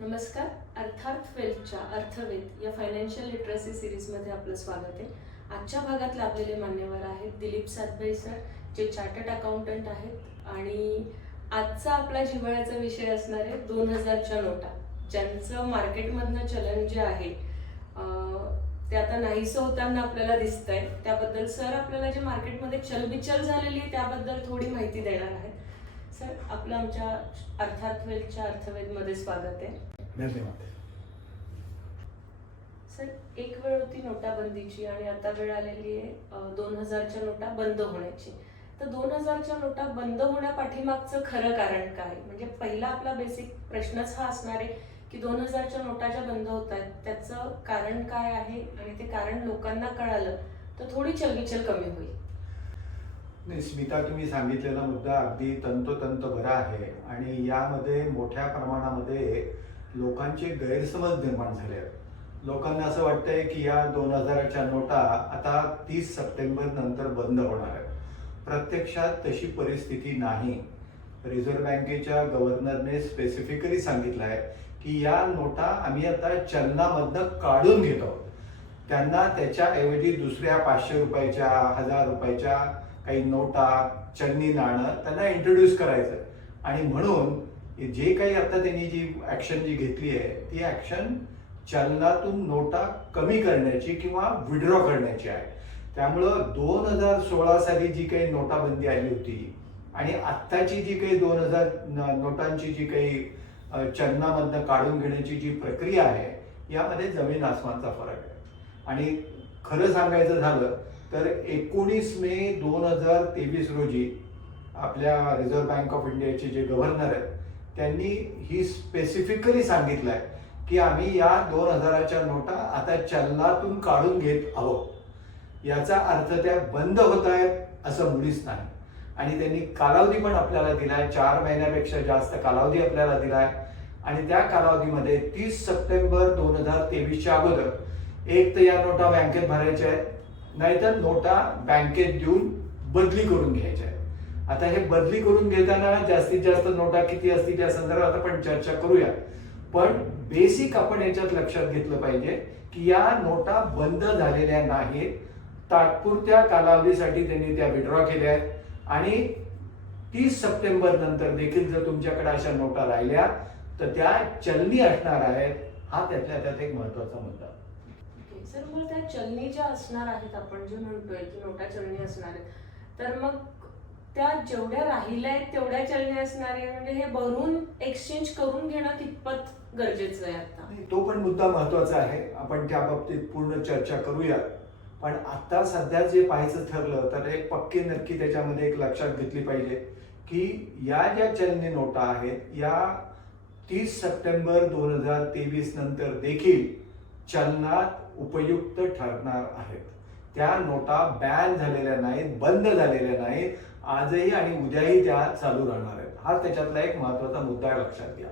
नमस्कार. अर्थात वेल्थच्या अर्थवेध या फायनान्शियल लिटरसी सिरीजमध्ये आपलं स्वागत आहे. आजच्या भागात लाभलेले मान्यवर आहेत दिलीप सातभाई सर, जे चार्टर्ड अकाउंटंट आहेत. आणि आजचा आपला जिव्हाळ्याचा विषय असणार आहे 2000च्या नोटा, ज्यांचं मार्केटमधनं चलन जे आहे ते आता नाहीसं होताना आपल्याला दिसतंय. त्याबद्दल सर आपल्याला जे मार्केटमध्ये चलबिचल झालेली आहे त्याबद्दल थोडी माहिती देणार आहेत. सर, आपलं आमच्या अर्थात वेल्थच्या अर्थवेधमध्ये स्वागत आहे. धन्यवाद. सर, एक वेळ होती नोटाबंदीची आणि आता वेळ आलेली आहे 2000च्या नोटा बंद होण्याची. तर 2000च्या नोटा बंद होण्यापाठीमागचं खरं कारण काय? म्हणजे पहिला आपला बेसिक प्रश्नच हा असणार आहे की 2000च्या नोटा ज्या बंद होत आहेत त्याचं कारण काय आहे, आणि ते कारण लोकांना कळालं तर थोडी चलबिचल कमी होईल. नाही स्मिता, तुम्ही सांगितलेला मुद्दा अगदी तंतोतंत बरा आहे आणि यामध्ये मोठ्या प्रमाणामध्ये लोकांचे गैरसमज निर्माण झाले आहेत. लोकांना असं वाटतंय की या 2000च्या नोटा आता 30 सप्टेंबर नंतर बंद होणार आहेत. प्रत्यक्षात तशी परिस्थिती नाही. रिझर्व्ह बँकेच्या गव्हर्नरने स्पेसिफिकली सांगितलं आहे की या नोटा आम्ही आता चलनामधनं काढून घेत आहोत. त्यांना त्याच्याऐवजी दुसऱ्या 500 रुपयाच्या 1000 रुपयाच्या काही नोटा, चलनी नाणं त्यांना इंट्रोड्यूस करायचं. आणि म्हणून जे काही आता त्यांनी जी ऍक्शन जी घेतली आहे ती ऍक्शन चलनातून नोटा कमी करण्याची किंवा विड्रॉ करण्याची आहे. त्यामुळं 2016 साली जी काही नोटाबंदी आली होती आणि आत्ताची जी काही 2000 नोटांची जी काही चलनामधनं काढून घेण्याची जी प्रक्रिया आहे यामध्ये जमीन आसमानचा फरक आहे. आणि खरं सांगायचं झालं तर 19 मे 2023 रोजी आपल्या रिझर्व्ह बँक ऑफ इंडियाचे जे गव्हर्नर आहेत त्यांनी ही स्पेसिफिकली सांगितलं आहे की आम्ही या 2000च्या नोटा आता चलनातून काढून घेत आहोत. याचा अर्थ त्या बंद होत आहेत असं मुळीच नाही. आणि त्यांनी कालावधी पण आपल्याला दिलाय, 4 महिन्यापेक्षा जास्त कालावधी आपल्याला दिलाय. आणि त्या कालावधीमध्ये 30 सप्टेंबर 2023च्या अगोदर एक तर या नोटा बँकेत भरायच्या आहेत, नाहीतर नोटा बँकेत देऊन बदली करून घ्यायच्या आहेत. आता हे बदली करून घेताना जास्तीत जास्त नोटा किती असतील या संदर्भात आपण चर्चा करूया. पण बेसिक आपण याच्यात लक्षात घेतलं पाहिजे की या नोटा बंद झालेल्या नाहीत. तात्पुरत्या कालावधीसाठी त्यांनी त्या विड्रॉ केल्या आहेत. आणि 30 सप्टेंबर नंतर देखील जर तुमच्याकडे अशा नोटा राहिल्या तर त्या चलनी असणार आहेत. हा त्यातल्या त्यात एक महत्वाचा मुद्दा. सर, मग त्या चलनी ज्या असणार आहेत, आपण जे म्हणतोय की नोटा चलनी असणार आहेत, तर मग त्या जेवढ्या राहिल्या आहेत तेवढ्या चलनी असणार आहे, म्हणजे हे भरून एक्सचेंज करून घेणं कितपत गरजेचं आहे आता? तो पण मुद्दा महत्वाचा आहे. आपण त्या बाबतीत पूर्ण चर्चा करूया. पण आता सध्या जे पाहायचं ठरलं तर एक पक्की नक्की त्याच्यामध्ये एक लक्षात घेतली पाहिजे की या ज्या चलनी नोटा आहेत या 30 सप्टेंबर 2023 नंतर देखील चलनात उपयुक्त ठरणार आहेत. त्या नोटा बॅन झालेल्या नाहीत, बंद झालेल्या नाहीत. आजही आणि उद्याही त्या चालू राहणार आहेत. हा त्याच्यातला एक महत्वाचा मुद्दा लक्षात घ्या.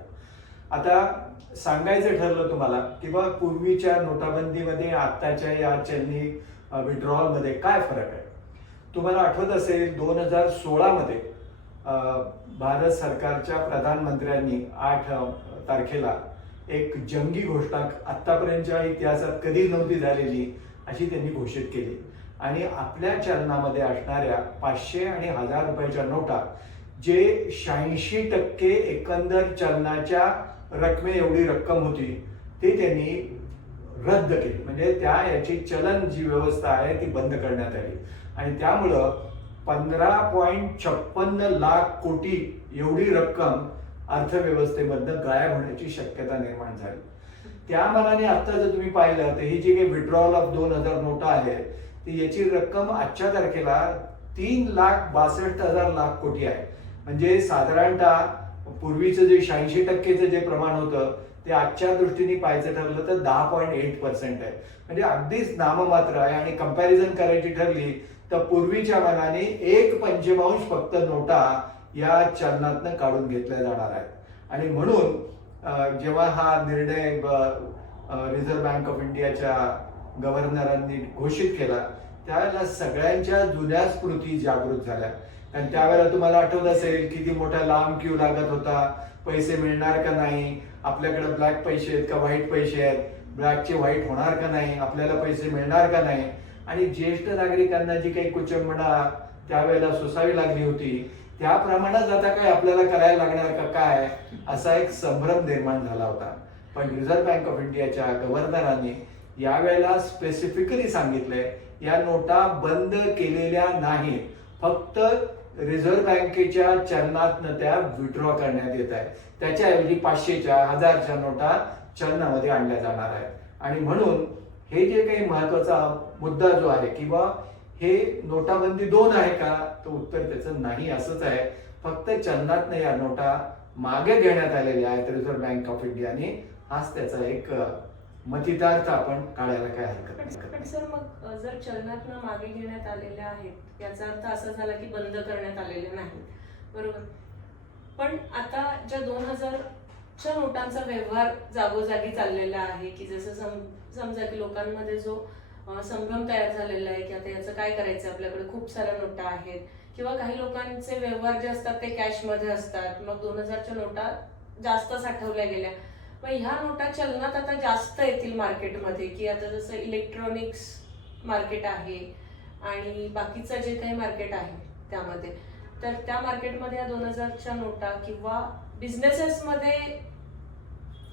आता सांगायचं ठरलं तुम्हाला किंवा पूर्वीच्या नोटाबंदीमध्ये आत्ताच्या या चलनी विड्रॉल मध्ये काय फरक आहे. तुम्हाला आठवत असेल 2016 मध्ये भारत सरकारच्या प्रधानमंत्र्यांनी 8 तारखेला एक जंगी घोषणा आतापर्यंतच्या इतिहासात कधी नव्हती झालेली अशी त्यांनी घोषित केली. आणि आपल्या चलनामध्ये असणाऱ्या 500 आणि 1000 रुपयाच्या नोटा जे 86% एकंदर चलनाच्या रकमे एवढी रक्कम होती ते त्यांनी रद्द केली. म्हणजे त्या याची चलन जी व्यवस्था आहे ती बंद करण्यात आली. आणि त्यामुळं 15.56 लाख कोटी एवढी रक्कम अर्थव्यवस्थेमधनं गायब होण्याची शक्यता निर्माण झाली. त्या मानाने आता जर तुम्ही पाहिलं तर ही जी काही विड्रॉल ऑफ 2000 नोटा आहे ती याची रक्कम आजच्या तारखेला 3,62,000 लाख कोटी आहे. म्हणजे साधारणतः पूर्वीचं जे 86%चं जे प्रमाण होतं ते आजच्या दृष्टीने पाहायचं ठरलं तर 10.8% आहे. म्हणजे अगदीच नाममात्र आहे. आणि कंपॅरिझन करायची ठरली तर पूर्वीच्या मानाने 1/पंचमांश फक्त नोटा या चलनातनं काढून घेतल्या जाणार आहेत. आणि म्हणून जेव्हा हा निर्णय रिझर्व्ह बँक ऑफ इंडियाच्या गव्हर्नरांनी घोषित केला त्यावेळेला सगळ्यांच्या जुन्या स्मृती जागृत झाल्या. आणि त्यावेळेला तुम्हाला आठवत असेल किती मोठा लांब क्यू लागत होता. पैसे मिळणार का नाही, आपल्याकडे ब्लॅक पैसे आहेत का व्हाईट पैसे आहेत, ब्लॅकचे व्हाईट होणार का नाही, आपल्याला पैसे मिळणार का नाही. आणि ज्येष्ठ नागरिकांना जी काही कुचंबणा त्यावेळेला सोसावी लागली होती त्या प्रमाणात आता काय आपल्याला करायला लागणार का काय, असा एक संभ्रम निर्माण झाला होता. पण रिझर्व्ह बँक ऑफ इंडियाच्या गव्हर्नरांनी यावेळेला स्पेसिफिकली सांगितलंय या नोटा बंद केलेल्या नाहीत, फक्त रिझर्व्ह बँकेच्या चलनातनं त्या विड्रॉ करण्यात येत आहे. त्याच्याऐवजी 500च्या 1000च्या नोटा चलनामध्ये आणल्या जाणार आहेत. आणि म्हणून हे जे काही महत्वाचा मुद्दा जो आहे किंवा हे नोटाबंदी 2 आहे का, तर उत्तर त्याचं नाही असंच आहे. फक्त चलनातनं या नोटा मागे घेण्यात आलेल्या आहेत रिझर्व्ह बँक ऑफ इंडियाने. हाच त्याचा एक मतितार्थ आपण काढायला काय हरकत नाही. पण सर मग जर चलनातनं मागे घेण्यात आलेल्या आहेत याचा अर्थ असा झाला की बंद करण्यात आलेले नाही, बरोबर. पण आता ज्या 2000च्या नोटांचा व्यवहार जागोजागी चाललेला आहे की जसं समजा की लोकांमध्ये जो संभ्रम तयार झालेला आहे की आता याचं काय करायचं, आपल्याकडे खूप साऱ्या नोटा आहेत किंवा काही लोकांचे व्यवहार जे असतात ते कॅशमध्ये असतात, मग 2000च्या नोटा जास्त साठवल्या गेल्या. मग ह्या नोटा चलनात आता जास्त येतील मार्केटमध्ये की आता जसं इलेक्ट्रॉनिक्स मार्केट आहे आणि बाकीचं जे काही मार्केट आहे त्यामध्ये, तर त्या मार्केटमध्ये या 2000च्या नोटा किंवा बिझनेसेसमध्ये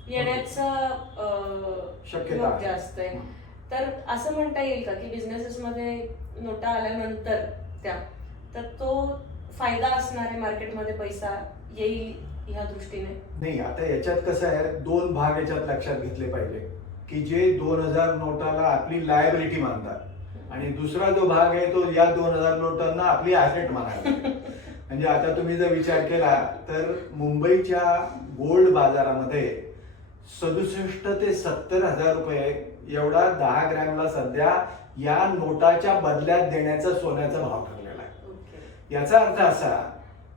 येण्याचं शक्यता जास्त आहे. तर असं म्हणता येईल का की बिझनेसेसमध्ये नोटा आल्यानंतर त्या तर तो फायदा असणार आहे, मार्केटमध्ये पैसा येईल ह्या दृष्टीने? नाही, आता याच्यात कसं आहे, 2 भाग याच्यात लक्षात घेतले पाहिजे की जे 2000 नोटाला आपली लायबिलिटी मानतात आणि दुसरा जो भाग आहे तो या 2000 नोटांना आपली ऍसेट मानायला. म्हणजे आता तुम्ही जर विचार केला तर मुंबईच्या गोल्ड बाजारामध्ये 67 ते 70 हजार रुपये एवढा 10 ग्रॅमला सध्या या नोटाच्या बदल्यात देण्याचा सोन्याचा भाव ठरलेला आहे. याचा अर्थ असा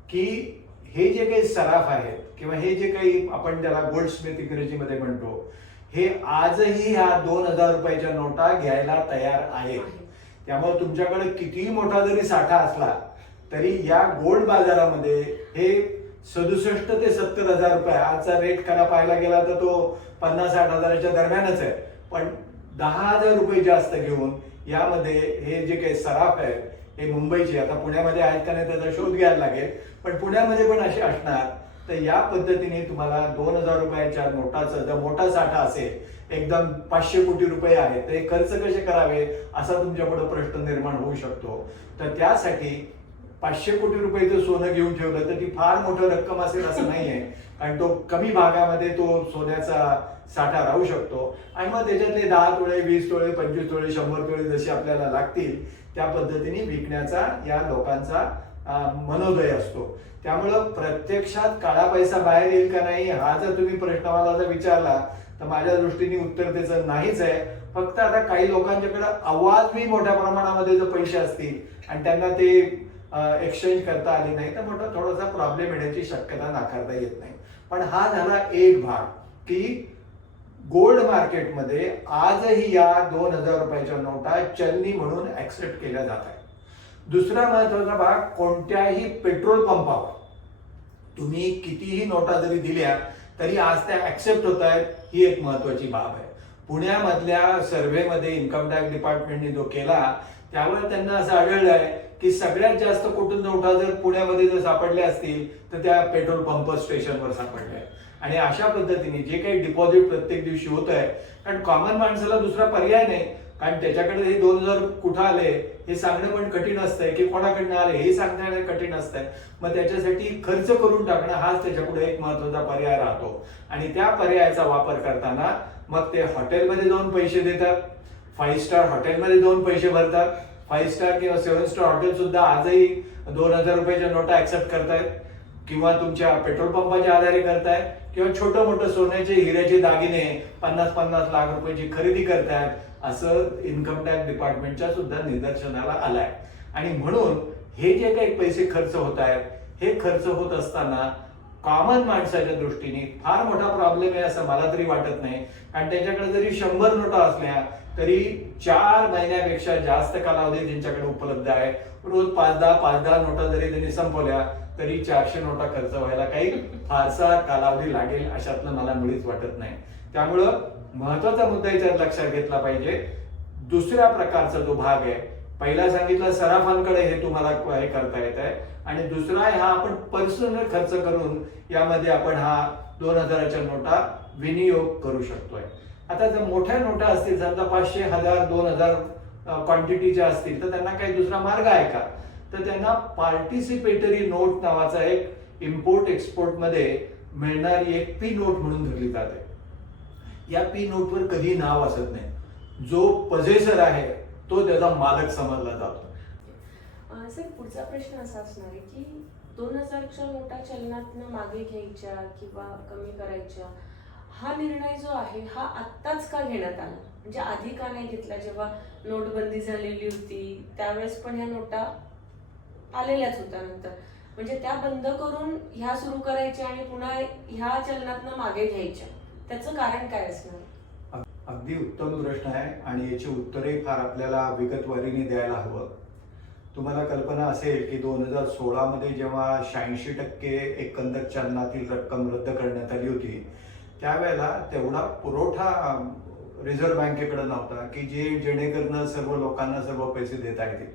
की हे जे काही सराफ आहेत किंवा हे जे काही आपण त्याला गोल्ड स्मिथ इंग्रजीमध्ये म्हणतो, हे आजही ह्या 2000 रुपयाच्या नोटा घ्यायला तयार आहेत. त्यामुळे तुमच्याकडे कितीही मोठा जरी साठा असला तरी या गोल्ड बाजारामध्ये हे 67 ते 70 हजार रुपये, आजचा रेट खरा पाहायला गेला तर तो 50-60 हजाराच्या दरम्यानच आहे. पण 10,000 रुपये जास्त घेऊन यामध्ये हे जे काही सराफ आहेत हे मुंबईचे, आता पुण्यामध्ये आहेत का नाही त्याचा शोध घ्यायला लागेल, पण पुण्यामध्ये पण असे असणार. तर या पद्धतीने तुम्हाला 2000 रुपयाच्या नोटाचा जर मोठा साठा असेल, एकदम 500 कोटी रुपये आहेत, तर हे खर्च कसे करावे असा तुमच्यापुढे प्रश्न निर्माण होऊ शकतो. तर त्यासाठी 500 कोटी रुपयाचं सोनं घेऊन ठेवलं तर ती फार मोठी रक्कम असेल असं नाहीये, कारण तो कमी भागामध्ये तो सोन्याचा साठा राहू शकतो. आणि मग त्याच्यातले 10 तोळे 20 तोळे 25 तोळे 100 तोळे जसे आपल्याला लागतील त्या पद्धतीने विकण्याचा या लोकांचा मनोदय असतो. त्यामुळं प्रत्यक्षात काळा पैसा बाहेर येईल का नाही हा जर तुम्ही प्रश्न मला जर विचारला तर माझ्या दृष्टीने उत्तर त्याचं नाहीच आहे. फक्त आता काही लोकांच्याकडे अवाजवी मोठ्या प्रमाणामध्ये जर पैसे असतील आणि त्यांना ते एक्सचेंज करता आले नाही तर मोठा थोडासा प्रॉब्लेम येण्याची शक्यता नाकारता येत नाही. पण हा झाला एक भाग की गोल्ड मार्केटमध्ये आजही या 2000 रुपयाच्या नोटा चलनी म्हणून ऍक्सेप्ट केल्या जात आहेत. दुसरा महत्वाचा भाग, कोणत्याही पेट्रोल पंपावर तुम्ही कितीही नोटा जरी दिल्या तरी आज त्या ऍक्सेप्ट होत आहेत, ही एक महत्वाची बाब आहे. पुण्यामधल्या सर्व्हेमध्ये इन्कम टॅक्स डिपार्टमेंटने जो केला त्यामुळे त्यांना असं आढळलंय की सगळ्यात जास्त कुठून नोटा जर पुण्यामध्ये जर सापडल्या असतील तर त्या पेट्रोल पंप स्टेशनवर सापडल्या. आणि अशा पद्धतीने जे काही डिपॉझिट प्रत्येक दिवशी होत आहे, कारण कॉमन माणसाला दुसरा पर्याय नाही, कारण त्याच्याकडे हे 2000 कुठं आले हे सांगणं पण कठीण असतंय की कोणाकडनं आले हे सांगणं कठीण असतंय. मग त्याच्यासाठी खर्च करून टाकणं हाच त्याच्यापुढे एक महत्वाचा पर्याय राहतो. आणि त्या पर्यायाचा वापर करताना मग ते हॉटेलमध्ये जाऊन पैसे देतात, 5 स्टार हॉटेलमध्ये जाऊन पैसे भरतात. 5 स्टार किंवा 7 स्टार हॉटेल सुद्धा आजही 2000 रुपयाच्या नोटा ऍक्सेप्ट करतायत किंवा तुमच्या पेट्रोल पंपाच्या आधारे करतायत किंवा छोटं मोठं सोन्याचे हिऱ्याचे दागिने 50-50 लाख रुपयाची खरेदी करतायत, असं इन्कम टॅक्स डिपार्टमेंटच्या सुद्धा निदर्शनाला आलाय. आणि म्हणून हे जे काही पैसे खर्च होत आहेत हे खर्च होत असताना कॉमन माणसाच्या दृष्टीने फार मोठा प्रॉब्लेम आहे असं मला तरी वाटत नाही. कारण त्यांच्याकडे जरी 100 नोटा असल्या तरी 4 महिन्यापेक्षा जास्त कालावधी त्यांच्याकडे उपलब्ध आहे. रोज 5-10 नोटा जरी त्यांनी संपवल्या तरी 400 नोटा खर्च व्हायला काही फारसा कालावधी लागेल अशातलं मला मुळीच वाटत नाही. त्यामुळं महत्वाचा मुद्दा याच्यात लक्षात घेतला पाहिजे. दुसऱ्या प्रकारचा जो भाग आहे, पहिला सांगितलं सराफांकडे हे तुम्हाला हे करता येत आहे, आणि दुसरा आहे हा आपण पर्सनल खर्च करून यामध्ये आपण हा 2000च्या नोटा विनियोग करू शकतोय. आता जर मोठ्या नोटा असतील, समजा 500, 1000, 2000 क्वांटिटीच्या असतील, तर त्यांना काही दुसरा मार्ग आहे का? तर त्यांना पार्टिसिपेटरी नोट नावाचा एक इम्पोर्ट एक्सपोर्ट मध्ये मिळणारी एक पी नोट म्हणून धरली जाते. या पी नोटवर कधी नाव असत नाही. जो पजेसर आहे तो त्याचा मालक समजला जातो. सर, पुढचा प्रश्न असा असणार आहे की 2000च्या नोटा चलनातनं मागे घ्यायच्या किंवा कमी करायच्या, हा निर्णय जो आहे हा आत्ताच का घेण्यात आला? म्हणजे आधी का नाही घेतला? जेव्हा नोटबंदी झालेली होती त्यावेळेस पण ह्या नोटा आलेल्याच होत्या नंतर, म्हणजे त्या बंद करून ह्या सुरू करायच्या आणि पुन्हा ह्या चलनातनं मागे घ्यायच्या, त्याचं कारण काय असणार? अगदी उत्तम प्रश्न आहे आणि याची उत्तरे फार आपल्याला विगतवारीने द्यायला हवं. तुम्हाला कल्पना असेल की 2016 मध्ये जेव्हा 86% एकंदर चलनातील रक्कम रद्द करण्यात आली होती, त्यावेळेला तेवढा पुरवठा रिझर्व्ह बँकेकडे नव्हता की जेणेकरून सर्व लोकांना सर्व पैसे देता येतील.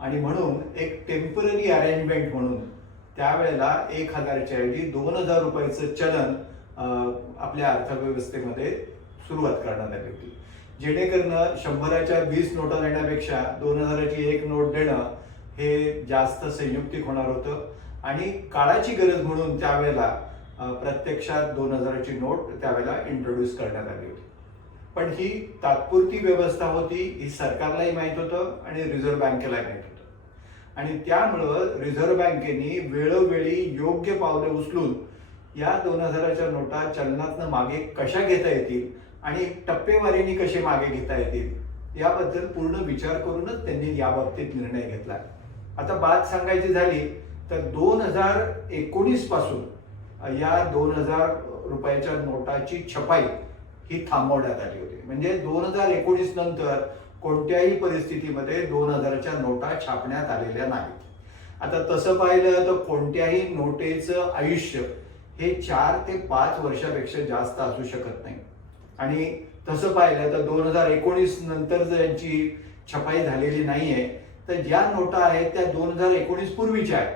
आणि म्हणून एक टेम्पररी अरेंजमेंट म्हणून त्यावेळेला 1000च्या ऐवजी 2000 रुपयाचं चलन आपल्या अर्थव्यवस्थेमध्ये सुरुवात करण्यात आली होती. जेणेकरून 100च्या 20 नोटा देण्यापेक्षा 2000ची एक नोट देणं हे जास्त संयुक्तिक होणार होतं, आणि काळाची गरज म्हणून त्यावेळेला प्रत्यक्षात 2000ची नोट त्यावेळेला इंट्रोड्यूस करण्यात आली होती. पण ही तात्पुरती व्यवस्था होती, ही सरकारलाही माहित होतं आणि रिझर्व्ह बँकेलाही माहित होतं. आणि त्यामुळं रिझर्व्ह बँकेने वेळोवेळी योग्य पावले उचलून या 2000च्या नोटा चलनातनं मागे कशा घेता येतील आणि टप्पेवारीने कसे मागे घेता येतील याबद्दल पूर्ण विचार करूनच त्यांनी या बाबतीत निर्णय घेतला. आता बात सांगायची झाली तर 2019 पासून या 2000 रुपयाच्या नोटाची छपाई ही थांबवण्यात आली होती. म्हणजे 2019 नंतर कोणत्याही परिस्थितीमध्ये 2000च्या नोटा छापण्यात आलेल्या नाहीत. आता तसं पाहिलं तर कोणत्याही नोटेचं आयुष्य हे 4 ते 5 वर्षापेक्षा जास्त असू शकत नाही. आणि तसं पाहिलं तर 2019 नंतर जर यांची छपाई झालेली नाहीये, तर ज्या नोटा आहेत त्या 2019 पूर्वीच्या आहेत.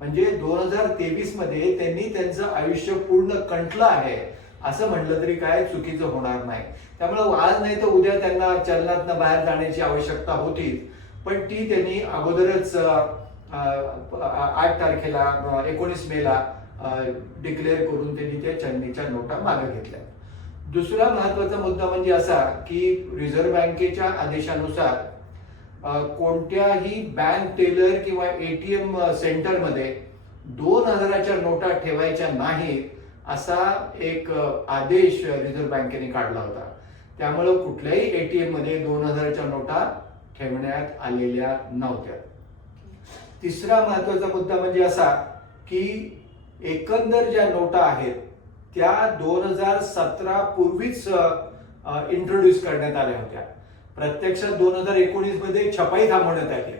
म्हणजे 2023 मध्ये त्यांनी त्यांचं आयुष्य पूर्ण कंटलं आहे असं म्हटलं तरी काय चुकीचं होणार नाही. त्यामुळे आज नाही तर उद्या त्यांना चलनातनं बाहेर जाण्याची आवश्यकता होती, पण ती त्यांनी अगोदरच 8 तारखेला 19 मेला डिक्लेअर करून त्यांनी त्या चलनीच्या नोटा मागे घेतल्या. दुसरा महत्वाचा मुद्दा म्हणजे असा की रिझर्व्ह बँकेच्या आदेशानुसार कोणत्याही बँक टेलर किंवा एटीएम सेंटरमध्ये 2000च्या नोटा ठेवायच्या नाहीत असा एक आदेश रिझर्व्ह बँकेने काढला होता. त्यामुळे कुठल्याही एटीएम मध्ये 2000च्या नोटा ठेवण्यात आलेल्या नव्हत्या. तिसरा महत्वाचा मुद्दा म्हणजे असा की एकंदर ज्या नोटा आहेत त्या 2017 पूर्वीच इंट्रोड्यूस करण्यात आल्या होत्या. प्रत्यक्षात 2019 मध्ये छपाई थांबवण्यात आली,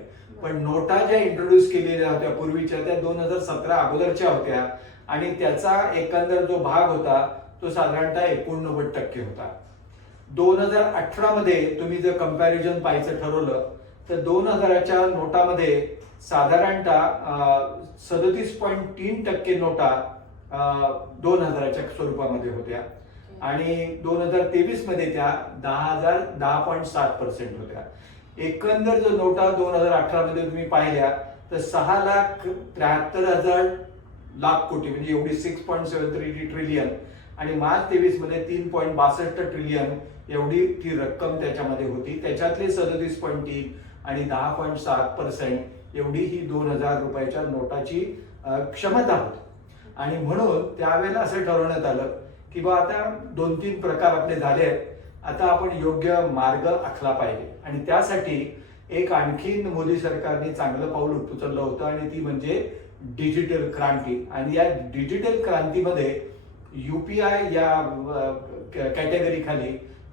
पण नोटा ज्या इंट्रोड्यूस केलेल्या होत्या पूर्वीच्या त्या 2017 अगोदरच्या होत्या, आणि त्याचा एकंदर जो भाग होता तो साधारणतः 89% होता. 2018 मध्ये तुम्ही जर कंपॅरिझन पाहायचं ठरवलं तर 2000च्या नोटामध्ये साधारणतः 37.3% नोटा 2000च्या स्वरूपामध्ये होत्या, आणि 2023 मध्ये त्या 10,7% होत्या. एकंदर जर नोटा 2018 मध्ये तुम्ही पाहिल्या तर 6,73,000 लाख कोटी म्हणजे एवढी 6.73 ट्रिलियन, आणि मार्च 23 मध्ये 3.62 ट्रिलियन एवढी ती रक्कम त्याच्यामध्ये होती. त्याच्यातले 37.3 आणि 10.7% एवढी ही 2000 रुपयाच्या नोटाची क्षमता होती. आणि म्हणून त्यावेळेला असं ठरवण्यात आलं की बा आता 2-3 प्रकार आपले झाले आहेत, आता आपण योग्य मार्ग आखला पाहिजे. आणि त्यासाठी एक आणखीन मोदी सरकारने चांगलं पाऊल उचललं होतं, आणि ती म्हणजे डिजिटल क्रांती. आणि या डिजिटल क्रांतीमध्ये UPI या कॅटेगरी खाली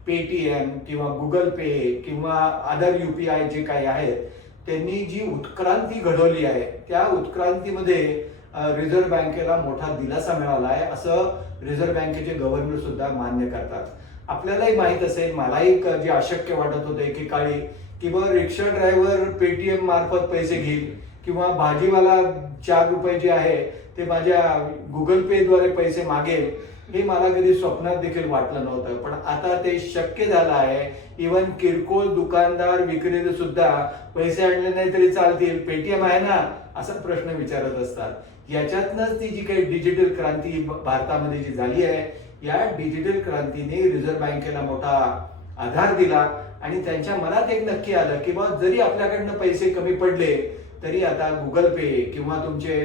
पेटीएम किंवा गुगल पे किंवा अदर UPI जे काही आहेत त्यांनी जी उत्क्रांती घडवली आहे, त्या उत्क्रांतीमध्ये रिझर्व्ह बँकेला मोठा दिलासा मिळाला आहे असं रिझर्व्ह बँकेचे गव्हर्नर सुद्धा मान्य करतात. आपल्यालाही माहित असेल, मलाही जे अशक्य वाटत होतं एकेकाळी किंवा रिक्षा ड्रायव्हर पेटीएम मार्फत पैसे घेईल किंवा भाजीवाला 4 रुपये जे आहे ते माझ्या गुगल पे द्वारे पैसे मागेल, हे मला कधी स्वप्नात देखील वाटलं नव्हतं. पण आता ते शक्य झालं आहे. इव्हन किरकोळ दुकानदार विक्रेते सुद्धा पैसे आणले नाही तरी चालतील, पेटीएम आहे ना, असा प्रश्न विचारत असतात. याच्यातनंच ती जी काही डिजिटल क्रांती भारतामध्ये जी झाली आहे, या डिजिटल क्रांतीने रिझर्व्ह बँकेला मोठा आधार दिला आणि त्यांच्या मनात एक नक्की आलं की बाबा जरी आपल्याकडनं पैसे कमी पडले तरी आता गुगल पे किंवा तुमचे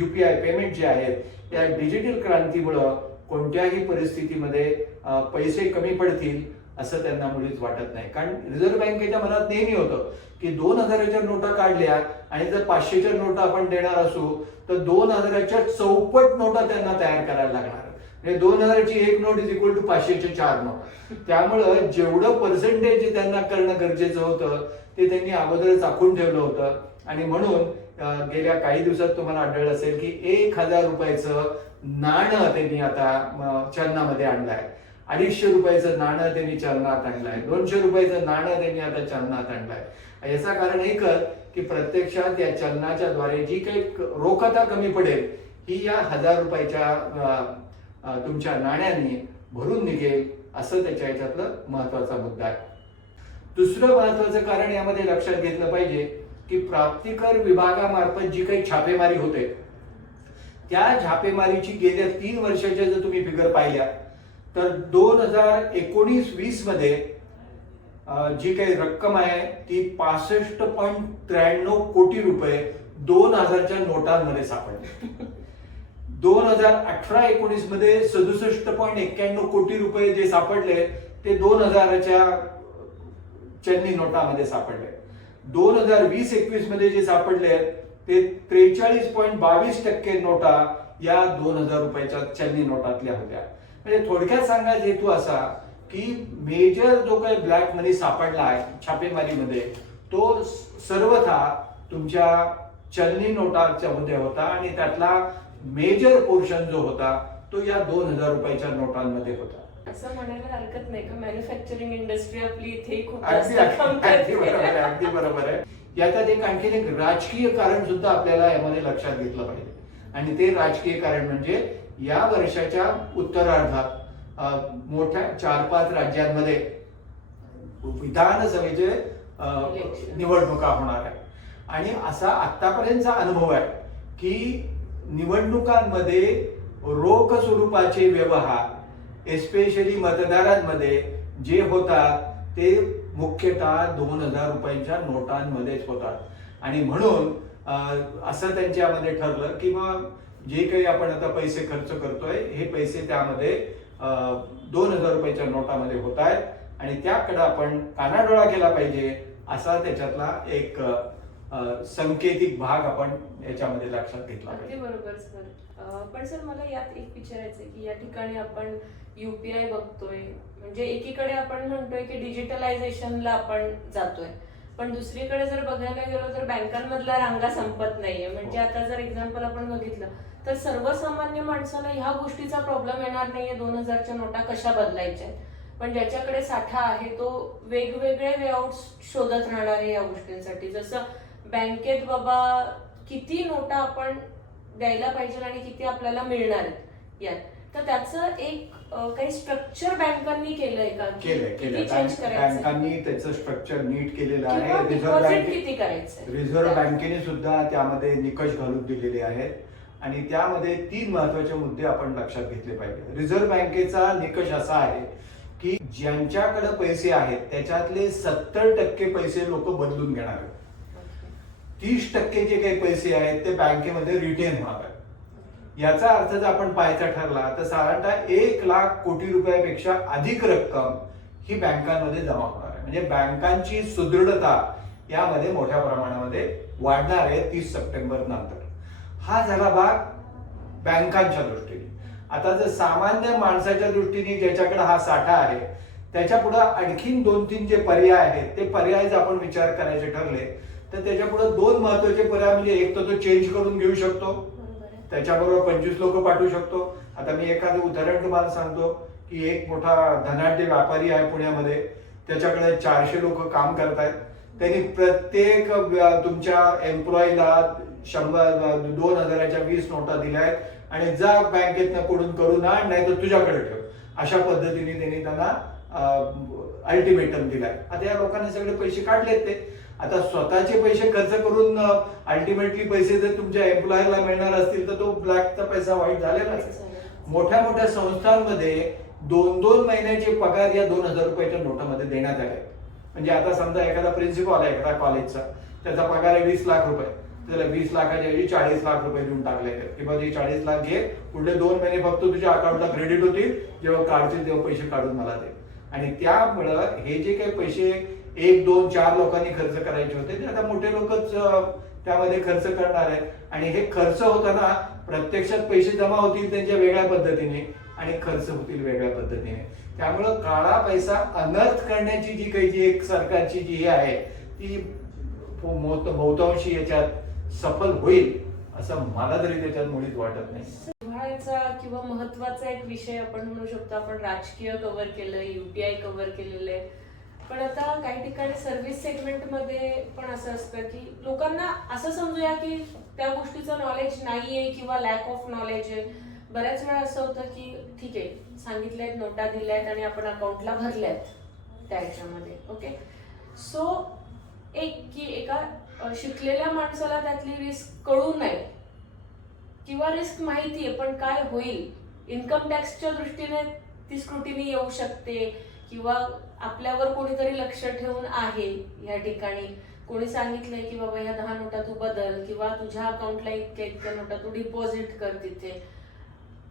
UPI पेमेंट जे आहेत या डिजिटल क्रांतीमुळं कोणत्याही परिस्थितीमध्ये पैसे कमी पडतील असं त्यांना मुळीच वाटत नाही. कारण रिझर्व्ह बँकेच्या मनात नेहमी होतं की 2000च्या नोटा काढल्या आणि जर 500च्या नोटा आपण देणार असू तर 2000च्या चौपट नोटा त्यांना तयार करायला लागणार. 2000ची एक नोट इज इक्वल टू 500चे 4 नोट. त्यामुळं जेवढं पर्सेंटेज त्यांना करणं गरजेचं होतं ते त्यांनी अगोदरच आखून ठेवलं होतं. आणि म्हणून गेल्या काही दिवसात तुम्हाला आढळलं असेल की 1000 रुपयाचं नाणं त्यांनी आता चलनामध्ये आणलंय, 250 रुपयाचं नाणं त्यांनी चलनात आणलंय, 200 रुपयाचं नाणं त्यांनी आता चलनात आणलंय. याचं कारण एकच की प्रत्यक्षात या चलनाच्या द्वारे जी काही रोखता कमी पडेल ही या 1000 रुपयाच्या तुमच्या नाण्याने भरून निघेल असं त्याच्या ह्याच्यातलं महत्वाचा मुद्दा आहे. दुसरं महत्वाचं कारण यामध्ये लक्षात घेतलं पाहिजे की प्राप्तिकर विभागामार्फत जी काही छापेमारी होते त्या छापेमारीची गेल्या 3 वर्षाच्या जर तुम्ही फिगर पाहिल्या तर 2019-20 मध्ये जी काही रक्कम आहे ती 65.93 कोटी रुपये 2000च्या नोटांमध्ये सापडली. 2018-19 मध्ये 67.91 कोटी रुपये जे सापडले ते 2000च्या चलनी नोटामध्ये सापडले. 2020-21 मध्ये जे सापडले ते 43.22% नोटा या 2000 रुपयाच्या चलनी नोटातल्या होत्या. म्हणजे थोडक्यात सांगायचा हेतू असा की मेजर जो काही ब्लॅक मनी सापडला आहे छापेमारीमध्ये तो सर्वथा तुमच्या चलनी नोटाच्या मध्ये होता आणि त्यातला मेजर पोर्शन जो होता तो या 2000 रुपयाच्या नोटांमध्ये होता. असं म्हणायला हरकत नाही का मॅन्युफॅक्चरिंग इंडस्ट्री आपली इथे खूप अगदी बरोबर आहे. याच्यात एक आणखीन एक राजकीय कारण सुद्धा आपल्याला यामध्ये लक्षात घेतलं पाहिजे आणि ते राजकीय कारण म्हणजे या वर्षाच्या उत्तरार्धात मोठ्या 4-5 राज्यांमध्ये विधानसभेचे निवडणुका होणार आहे आणि असा आतापर्यंतचा अनुभव आहे की निवडणुकांमध्ये रोख स्वरूपाचे व्यवहार एस्पेशली मतदारांमध्ये जे होतात ते मुख्यतः 2000 रुपयांच्या नोटांमध्येच होतात. आणि म्हणून असं त्यांच्यामध्ये ठरलं की मग जे काही आपण आता पैसे खर्च करतोय हे पैसे त्यामध्ये 2000 रुपयाच्या नोटामध्ये होत आहेत आणि त्याकडे आपण कानाडोळा केला पाहिजे असा त्याच्यातला एक संकेतिक भाग आपण याच्यामध्ये लक्षात घेतला पाहिजे. अगदी बरोबर सर. पण सर मला यात एक विचारायचं की या ठिकाणी आपण UPI बघतोय म्हणजे एकीकडे आपण म्हणतोय की डिजिटलायझेशनला आपण जातोय पण दुसरीकडे जर बघायला गेलो तर बँकांमधला रांगा संपत नाहीये. म्हणजे आता जर एक्झाम्पल आपण बघितलं तर सर्वसामान्य माणसाला ह्या गोष्टीचा प्रॉब्लेम येणार नाहीये 2000च्या नोटा कशा बदलायच्या, पण ज्याच्याकडे साठा आहे तो वेगवेगळे वेआउट्स शोधत राहणार आहे या गोष्टींसाठी. जसं बँकेत बाबा किती नोटा आपण द्यायला पाहिजे आणि किती आपल्याला मिळणार आहेत यात, तर त्याचं एक काही स्ट्रक्चर बँकांनी केलंय का? बँकांनी त्याचं स्ट्रक्चर नीट केलेलं आहे. रिझर्व्ह बँकेने सुद्धा त्यामध्ये निकष घालून दिलेले आहेत आणि त्यामध्ये 3 महत्वाचे मुद्दे आपण लक्षात घेतले पाहिजे. रिझर्व्ह बँकेचा निकष असा आहे की ज्यांच्याकडे पैसे आहेत त्याच्यातले 70% पैसे लोक बदलून घेणार आहेत. 30% जे काही पैसे आहेत ते बँकेमध्ये रिटेन होणार आहेत. याचा अर्थ जर आपण पाहायचा ठरला तर साधारणतः 1 लाख कोटी रुपयापेक्षा अधिक रक्कम ही बँकांमध्ये जमा होणार आहे. म्हणजे बँकांची सुदृढता यामध्ये मोठ्या प्रमाणामध्ये वाढणार आहे 30 सप्टेंबर नंतर. हा झाला भाग बँकांच्या दृष्टीने. आता जर सामान्य माणसाच्या दृष्टीने ज्याच्याकडे हा साठा आहे त्याच्या पुढे आणखीन 2-3 जे पर्याय आहेत ते पर्याय जर आपण विचार करायचे ठरले तर त्याच्या पुढे 2 महत्वाचे पर्याय म्हणजे एक तर तो चेंज करून घेऊ शकतो त्याच्याबरोबर 25 लोक पाठवू शकतो. आता मी एखादं उदाहरण तुम्हाला सांगतो की एक मोठा धनाढ्य व्यापारी आहे पुण्यामध्ये, त्याच्याकडे 400 लोक काम करतायत. त्यांनी प्रत्येक तुमच्या एम्प्लॉईला 100-2000च्या 20 नोटा दिल्या आहेत आणि जा बँकेतनं पुढून करून आण, नाही तर तुझ्याकडे ठेव, अशा पद्धतीने त्यांनी त्यांना अल्टिमेटम दिलाय. आता या लोकांनी सगळे पैसे काढलेत. ते आता स्वतःचे पैसे खर्च करून अल्टिमेटली पैसे जर तुमच्या एम्प्लॉयरला मिळणार असतील तर तो ब्लॅकचा पैसा वाईट झालेला आहे. मोठ्या मोठ्या संस्थांमध्ये 2-2 महिन्याचे पगार या 2000 रुपयाच्या नोटामध्ये देण्यात आले. म्हणजे आता समजा एखादा प्रिन्सिपल आहे एखादा कॉलेजचा, त्याचा पगार आहे 20 लाख रुपये, त्याला 20 लाखाच्या ऐवजी 40 लाख रुपये देऊन टाकले की बघ हे 40 लाख घे, पुढे 2 महिने फक्त तुझ्या अकाउंटला क्रेडिट होतील, जेव्हा काढतील तेव्हा पैसे काढून मला दे. आणि त्यामुळं हे जे काही पैसे 1-2-4 लोकांनी खर्च करायचे होते ते आता मोठे लोकच त्यामध्ये खर्च करणार आहेत. आणि हे खर्च होताना प्रत्यक्षात पैसे जमा होतील त्यांच्या वेगळ्या पद्धतीने आणि खर्च होतील वेगळ्या पद्धतीने. त्यामुळं काळा पैसा अनर्थ करण्याची जी काही जी एक सरकारची जी आहे ती बहुतांशी याच्यात सफल होईल असं मला तरी त्याच्यात मुळीच वाटत नाही. जिव्हाळ्याचा किंवा महत्वाचा एक विषय आपण म्हणू शकतो. आपण राजकीय कव्हर केलं, UPI कव्हर केलेलं आहे, पण आता काही ठिकाणी सर्व्हिस सेगमेंटमध्ये पण असं असतं की लोकांना असं समजूया की त्या गोष्टीचं नॉलेज नाहीये किंवा लॅक ऑफ नॉलेज आहे. बऱ्याच वेळा असं होतं की ठीक आहे सांगितलंय, नोटा दिल्यात आणि आपण अकाउंटला भरल्यात त्या ह्याच्यामध्ये, ओके. सो एका शिकलेल्या माणसाला त्यातली रिस्क कळू नये किंवा रिस्क माहितीये पण काय होईल, इन्कम टॅक्सच्या दृष्टीने ती स्क्रुटिनी येऊ शकते किंवा आपल्यावर कोणीतरी लक्ष ठेवून आहे या ठिकाणी, कोणी सांगितलंय की बाबा ह्या 10 नोटा तू बदल किंवा तुझ्या अकाउंटला इतक्या नोटा तू डिपॉझिट कर तिथे.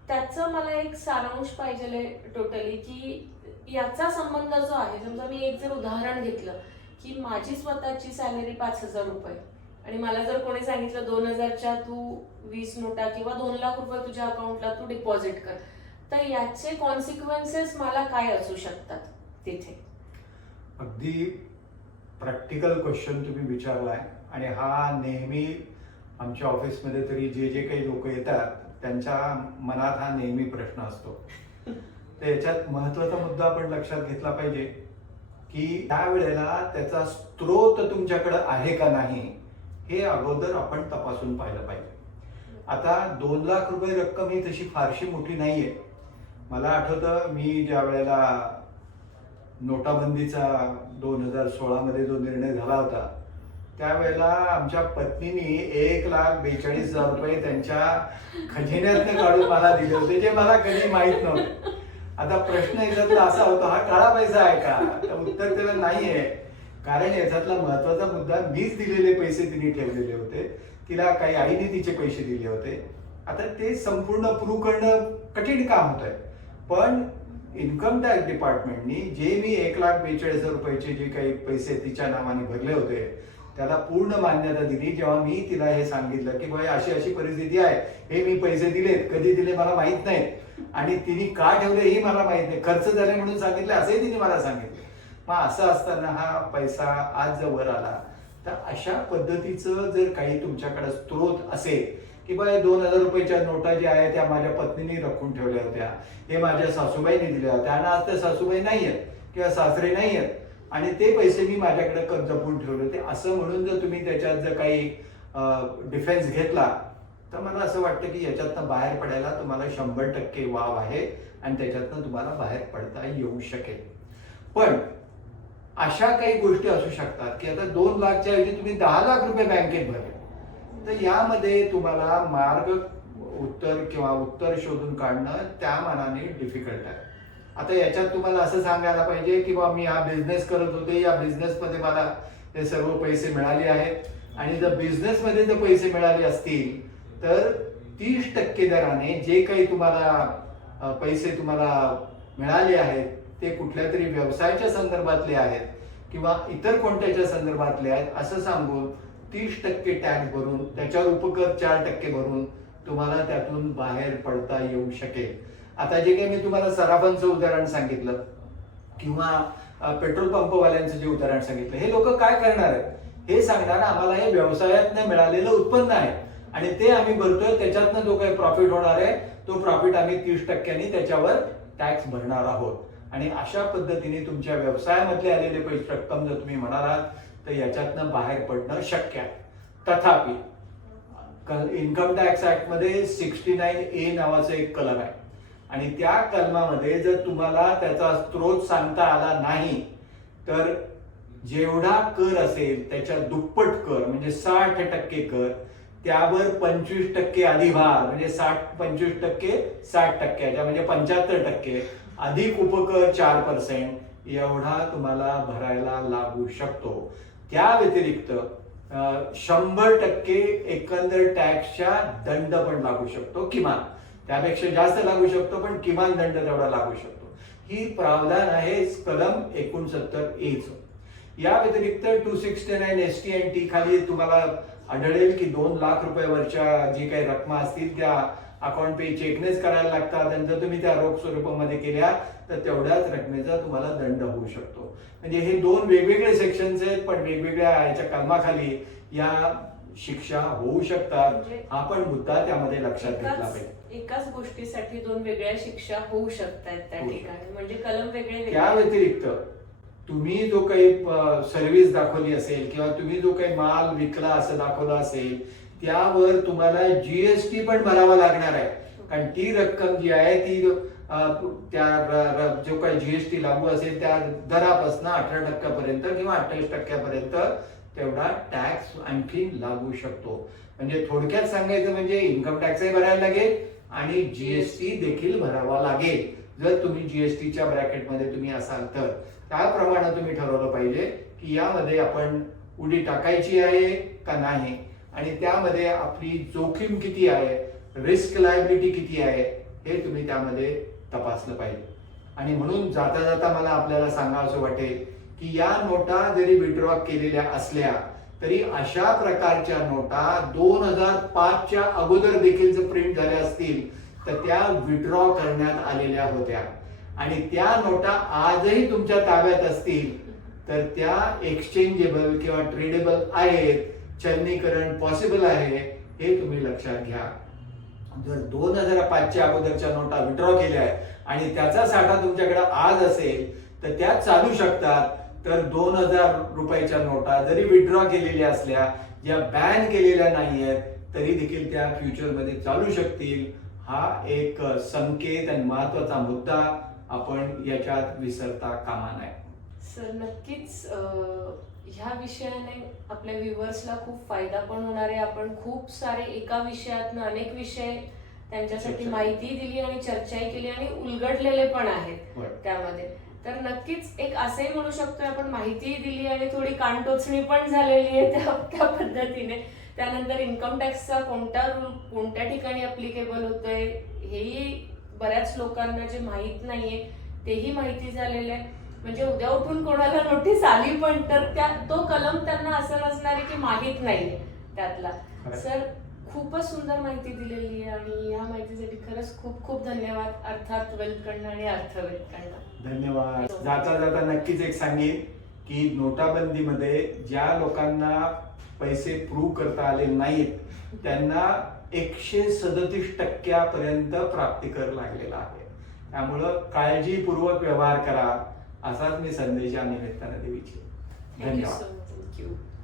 त्याचं मला एक सारांश पाहिजे टोटली की याचा संबंध जो आहे, समजा मी एक जर उदाहरण घेतलं की माझी स्वतःची सॅलरी 5,000 रुपये आणि मला जर कोणी सांगितलं 2,000च्या तू 20 नोटा किंवा 2 लाख रुपये तुझ्या अकाउंटला तू डिपॉझिट कर, तर याचे कॉन्सिक्वेन्सेस मला काय असू शकतात तिथे? अगदी प्रॅक्टिकल क्वेश्चन तुम्ही विचारलाय आणि हा नेहमी आमच्या ऑफिसमध्ये तरी जे जे काही लोक येतात त्यांच्या मनात हा नेहमी प्रश्न असतो. तर याच्यात महत्वाचा मुद्दा आपण लक्षात घेतला पाहिजे की त्यावेळेला त्याचा स्रोत तुमच्याकडे आहे का नाही हे अगोदर आपण तपासून पाहिलं पाहिजे. आता 2 लाख रुपये रक्कम ही तशी फारशी मोठी नाहीये. मला आठवतं मी ज्या वेळेला नोटाबंदीचा 2016 मध्ये जो निर्णय झाला होता त्यावेळेला आमच्या पत्नीने 1,42,000 रुपये त्यांच्या खजिन्यातनं काढून मला दिले होते, जे मला कधी माहित नव्हते. आता प्रश्न याच्यातला असा होता हा काळा पैसा आहे का, तर उत्तर त्याला नाहीये. कारण याच्यातला महत्वाचा मुद्दा मीच दिलेले पैसे तिने ठेवलेले होते, तिला काही आईने तिचे पैसे दिले होते. आता ते संपूर्ण प्रूव्ह करणं कठीण काम होत आहे. पण इन्कम टॅक्स डिपार्टमेंटनी जे मी 1,42,000 रुपयाचे जे काही पैसे तिच्या नावाने भरले होते त्याला पूर्ण मान्यता दिली. जेव्हा मी तिला हे सांगितलं की बाई अशी अशी परिस्थिती आहे, हे मी पैसे दिलेत, कधी दिले मला माहित नाही आणि तिने का ठेवले हे मला माहित नाही, खर्च झाले म्हणून सांगितले असंही तिने मला सांगितलं. मग असं असताना हा पैसा आज जर वर आला तर अशा पद्धतीचं जर काही तुमच्याकडे स्रोत असेल की बाय 2,000 रुपयाच्या नोटा ज्या आहेत त्या माझ्या पत्नीने रखून ठेवल्या होत्या, हे माझ्या सासूबाईने दिल्या होत्या आणि आज त्या सासूबाई नाही आहेत किंवा सासरे नाही आहेत आणि ते पैसे मी माझ्याकडे जपून ठेवले होते, असं म्हणून जर तुम्ही त्याच्यात जर काही डिफेन्स घेतला तर मला असं वाटतं की याच्यातनं बाहेर पडायला तुम्हाला 100% वाव आहे आणि त्याच्यातनं तुम्हाला बाहेर पडता येऊ शकेल. पण अशा काही गोष्टी असू शकतात की आता 2 लाखच्या ऐवजी तुम्ही 10 लाख रुपये बँकेत भरले, तर यामध्ये तुम्हाला उत्तर शोधून काढणं त्या मानाने डिफिकल्ट आहे. आता याच्यात तुम्हाला असं सांगायला पाहिजे की बा मी हा बिझनेस करत होते, या बिझनेसमध्ये मला हे सर्व पैसे मिळाले आहेत आणि जर बिझनेसमध्ये जर पैसे मिळाले असतील तर 30% दराने जे काही तुम्हाला पैसे तुम्हाला मिळाले आहेत ते कुठल्या तरी व्यवसायाच्या संदर्भातले आहेत किंवा इतर कोणत्याच्या संदर्भातले आहेत असं सांगून 30% टॅक्स भरून त्याच्यावर उपकर 4% भरून तुम्हाला त्यातून बाहेर पडता येऊ शकेल. आता जे काही मी तुम्हाला सराफांचं उदाहरण सांगितलं किंवा पेट्रोल पंपवाल्यांचं जे उदाहरण सांगितलं, हे लोक काय करणार आहेत हे सांगणार आम्हाला हे व्यवसायातनं मिळालेलं उत्पन्न आहे आणि ते आम्ही भरतोय. त्याच्यातनं जो काही प्रॉफिट होणार आहे तो प्रॉफिट आम्ही 30% त्याच्यावर टॅक्स भरणार आहोत. आणि अशा पद्धतीने तुमच्या व्यवसायामधले आलेले पैसे रक्कम जर तुम्ही म्हणालात तर याच्यातनं बाहेर पडणं शक्य आहे. तथापि इन्कम टॅक्स ऍक्ट मध्ये 69A नावाचं एक कलम आहे आणि त्या कलमामध्ये जर तुम्हाला त्याचा स्रोत सांगता आला नाही तर जेवढा कर असेल त्याच्या दुप्पट कर म्हणजे 60% कर, त्यावर 25% अधिभार म्हणजे 25% 60%, म्हणजे 75%, अधिक उपकर 4% एवढा तुम्हाला भरायला लागू शकतो. त्या व्यतिरिक्त 100% एकंदर टॅक्सच्या दंड पण लागू शकतो. किमान त्यापेक्षा जास्त लागू शकतो पण किमान दंड तेवढा लागू शकतो. ही प्रावधान आहे कलम 69A चं. या व्यतिरिक्त 269 ST&T खाली तुम्हाला आढळेल की 2 लाख रुपयावरच्या जी काही रक्कम असतील त्या अकाउंट पे चेकनेच करायला लागतात आणि जर तुम्ही त्या रोख स्वरूपामध्ये केल्या तर तेवढ्याच रकमेचा तुम्हाला दंड होऊ शकतो. म्हणजे हे 2 वेगवेगळे सेक्शन्स आहेत पण वेगवेगळ्या याच्या कलमाखाली या शिक्षा होऊ शकतात. हा पण मुद्दा त्यामध्ये लक्षात घेतला पाहिजे. एकाच गोष्टीसाठी 2 वेगळ्या शिक्षा होऊ शकतात त्या ठिकाणी, म्हणजे कलम वेगळे. त्या व्यतिरिक्त तुम्ही जो काही सर्व्हिस दाखवली असेल किंवा तुम्ही जो काही माल विकला असं दाखवलं असेल त्यावर तुम्हाला GST पण भरावा लागणार आहे. कारण ती रक्कम जी आहे ती त्या जो काही GST लागू असेल त्या दरापासून 18% पर्यंत किंवा 28% पर्यंत तेवढा टॅक्स आणखी लागू शकतो. म्हणजे थोडक्यात सांगायचं म्हणजे इन्कम टॅक्सही भरायला लागेल आणि GST देखील भरावा लागेल. जर तुम्ही GSTच्या ब्रॅकेटमध्ये तुम्ही असाल तर त्याप्रमाणे तुम्ही ठरवलं पाहिजे की यामध्ये आपण उडी टाकायची आहे का नाही आणि त्यामध्ये आपली जोखीम किती आहे, रिस्क लायबिलिटी किती आहे हे तुम्ही त्यामध्ये तपासलं पाहिजे. आणि म्हणून जाता जाता मला आपल्याला सांगावं वाटेल की या नोटा जरी विड्रॉ केलेल्या असल्या तरी अशा प्रकारच्या नोटा 2005च्या अगोदर देखील जर प्रिंट झाल्या असतील तर त्या विड्रॉ करण्यात आलेल्या होत्या आणि त्या नोटा आजही तुमच्या ताब्यात असतील तर त्या एक्सचेंजेबल किंवा ट्रेडेबल आहेत, चलनीकरण पॉसिबल आहे हे तुम्ही लक्षात घ्या. जर 2005च्या अगोदरच्या नोटा विड्रॉ केल्या आहेत आणि त्याचा साठा तुमच्याकडे आज असेल तर त्या चालू शकतात. तर 2000 रुपयाच्या नोटा जरी विड्रॉ केलेल्या असल्या ज्या बॅन केलेल्या नाहीयेत तरी देखील त्या फ्युचरमध्ये चालू शकतील. हा एक संकेत आणि महत्वाचा मुद्दा आपण याच्यात विसरता कामा नये. सर नक्कीच ह्या विषयाने आपल्या व्ह्युअर्सला खूप फायदा पण होणार आहे. आपण खूप सारे एका विषयातनं अनेक विषय त्यांच्यासाठी माहिती दिली आणि चर्चाही केली आणि उलगडलेले पण आहेत त्यामध्ये. तर नक्कीच एक असंही म्हणू शकतो आपण माहिती दिली आणि थोडी कानटोचणी पण झालेली आहे त्या पद्धतीने. त्यानंतर इन्कम टॅक्सचा कोणत्या ठिकाणी अप्लिकेबल होतोय हेही बऱ्याच लोकांना जे माहित नाहीये तेही माहिती झालेलं आहे. म्हणजे उद्या उठून कोणाला नोटीस आली पण तर तो कलम त्यांना असं नसणार आहे की माहित नाहीये त्यातला. सर खूपच सुंदर माहिती दिलेली आहे आणि या माहितीसाठी खरंच खूप खूप धन्यवाद. अर्थात वेल्थकडनं आणि अर्थवेधकडनं धन्यवाद. जाता जाता नक्कीच एक सांगेन की नोटाबंदीमध्ये ज्या लोकांना पैसे प्रूव्ह करता आले नाहीत त्यांना 137% पर्यंत प्राप्तिकर लागलेला आहे. त्यामुळं काळजीपूर्वक व्यवहार करा असाच मी संदेश या निमित्ताने देऊ इच्छितो. धन्यवाद. थँक्यू.